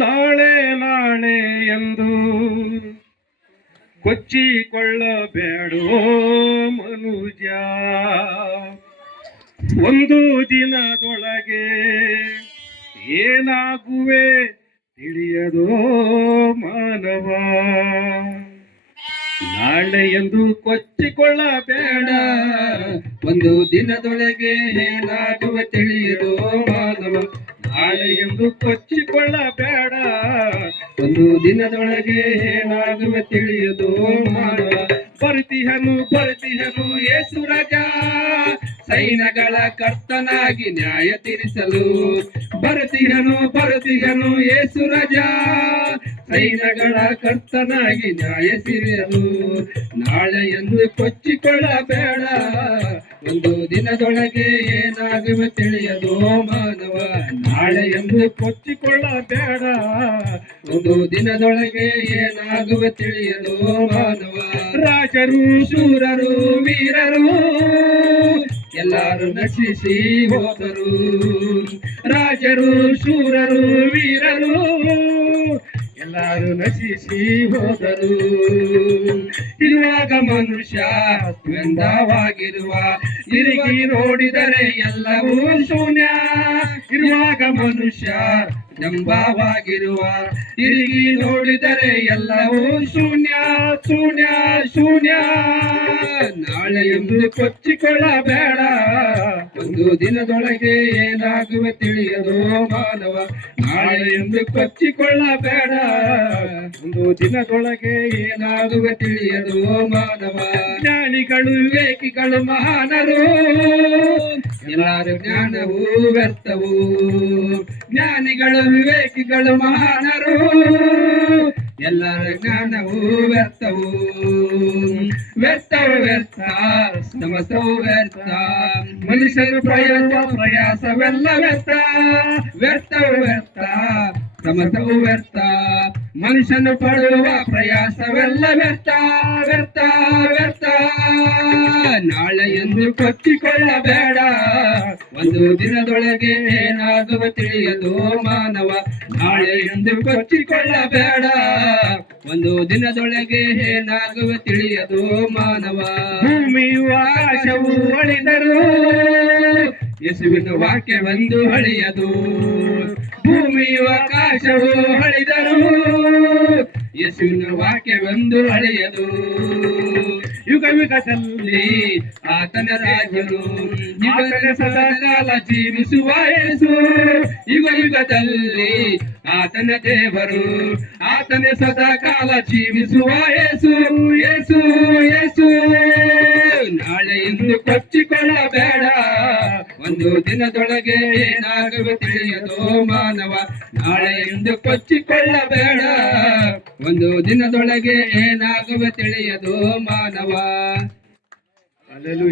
ನಾಳೆ ನಾಳೆ ಎಂದು ಕೊಚ್ಚಿಕೊಳ್ಳಬೇಡೋ ಮನುಜ. ಒಂದು ದಿನದೊಳಗೆ ಏನಾಗುವೆ ತಿಳಿಯದೋ ಮಾನವ. ನಾಳೆ ಎಂದು ಕೊಚ್ಚಿಕೊಳ್ಳಬೇಡ, ಒಂದು ದಿನದೊಳಗೆ ಏನಾಗುವ ತಿಳಿಯದೋ ಮಾನವ. ನಾಳೆ ಎಂದು ಕೊಚ್ಚಿಕೊಳ್ಳಬೇಡ, ಒಂದು ದಿನದೊಳಗೆ ಏನಾಗುವ ತಿಳಿಯದೋ ಮಾನವ. ಬರ್ತಿಹನು ಯೇಸು ರಾಜ, ಸೈನ್ಯಗಳ ಕರ್ತನಾಗಿ ನ್ಯಾಯ ತೀರಿಸಲು. ಬರ್ತಿಹನು ಯೇಸು ರಾಜ, ಸೈನ್ಯಗಳ ಕರ್ತನಾಗಿ ನ್ಯಾಯ ತೀರಿಸಲು. ನಾಳೆ ಎಂದು ಕೊಚ್ಚಿಕೊಳ್ಳಬೇಡ, ಒಂದು ದಿನದೊಳಗೆ ಏನಾಗುವ ತಿಳಿಯದೋ ಮಾನವ. ನಾಳೆ ಎಂದು ಕೊಚ್ಚಿಕೊಳ್ಳಬೇಡ, ಒಂದು ದಿನದೊಳಗೆ ಏನಾಗುವ ತಿಳಿಯದೋ ಮಾನವ. ರಾಜರು ಶೂರರು ವೀರರು ಎಲ್ಲರೂ ನಶಿಸಿ ಹೋದರು. ರಾಜರು ಶೂರರು ವೀರರು ಎಲ್ಲರೂ ನಶಿಸಿ ಹೋದರು. ಇರುವಾಗ ಮನುಷ್ಯ ದ್ವಂದ್ವವಾಗಿರುವ, ತಿರುಗಿ ನೋಡಿದರೆ ಎಲ್ಲವೂ ಶೂನ್ಯ. ಇರುವಾಗ ಮನುಷ್ಯ ಜಂಬವಾಗಿರುವ, ತಿರುಗಿ ನೋಡಿದರೆ ಎಲ್ಲವೂ ಶೂನ್ಯ ಶೂನ್ಯ ಶೂನ್ಯ. ನಾಳೆ ಎಂದು ಕೊಚ್ಚಿಕೊಳ್ಳಬೇಡ, ಒಂದು ದಿನದೊಳಗೆ ಏನಾಗುವ ತಿಳಿಯದೋ ಮಾನವ. ನಾಳೆ ಎಂದು ಕೊಚ್ಚಿಕೊಳ್ಳಬೇಡ, ಒಂದು ದಿನದೊಳಗೆ ಏನಾಗುವ ತಿಳಿಯದೋ ಮಾನವ. ಜ್ಞಾನಿಗಳು ವಿವೇಕಿಗಳು ಮಹಾನರು, ಎಲ್ಲರ ಜ್ಞಾನವೂ ವ್ಯರ್ಥವು. ಜ್ಞಾನಿಗಳು ವಿವೇಕಿಗಳು ಮಹಾನರು, ಎಲ್ಲರ ಜ್ಞಾನವೂ ವ್ಯರ್ಥವು. ವ್ಯರ್ಥವು ವ್ಯರ್ಥ, ಸಮಸ್ತವು ವ್ಯರ್ಥ. ಮನುಷ್ಯರು ಪ್ರಯಾಸವೆಲ್ಲ ವ್ಯರ್ಥ. ವ್ಯರ್ಥವು ವ್ಯರ್ಥ, ಸಮಸ್ತವು ವ್ಯರ್ಥ. ಮನುಷ್ಯನು ಪಡುವ ಪ್ರಯಾಸವೆಲ್ಲ ವ್ಯರ್ಥ ವ್ಯರ್ಥ ವ್ಯರ್ಥ. ನಾಳೆ ಎಂದು ಕೊಚ್ಚಿಕೊಳ್ಳಬೇಡ, ಒಂದು ದಿನದೊಳಗೆ ಏನಾಗುವ ತಿಳಿಯದೋ ಮಾನವ. ನಾಳೆ ಎಂದು ಕೊಚ್ಚಿಕೊಳ್ಳಬೇಡ, ಒಂದು ದಿನದೊಳಗೆ ಏನಾಗುವ ತಿಳಿಯದೋ ಮಾನವ. ಭೂಮಿಯು ಆಕಾಶವು ಅಳಿದರು, ಯೇಸುವಿನ ವಾಕ್ಯವೆಂದು ಅಳಿಯದು. ಭೂಮಿಯು ಆಕಾಶವು ಅಳಿದರು, ಯೇಸುವಿನ ವಾಕ್ಯವೆಂದು ಅಳಿಯದು. ಯುಗ ಯುಗದಲ್ಲಿ ಆತನ ರಾಜನು, ಆತನ ಸದಾಕಾಲ ಜೀವಿಸುವ ಯೇಸು. ಯುಗ ಯುಗದಲ್ಲಿ ಆತನ ದೇವರು, ಆತನ ಸದಾಕಾಲ ಜೀವಿಸುವ ಯೇಸು ಯೇಸು ಯೇಸು. ನಾಳೆ ಎಂದು ಕೊಚ್ಚಿಕೊಳ್ಳಬೇಡ, ಒಂದು ದಿನದೊಳಗೆ ಏನಾಗುವ ತಿಳಿಯದೋ ಮಾನವ. ನಾಳೆ ಎಂದು ಕೊಚ್ಚಿಕೊಳ್ಳಬೇಡ, ಒಂದು ದಿನದೊಳಗೆ ಏನಾಗುವ ತಿಳಿಯದೋ ಮಾನವ.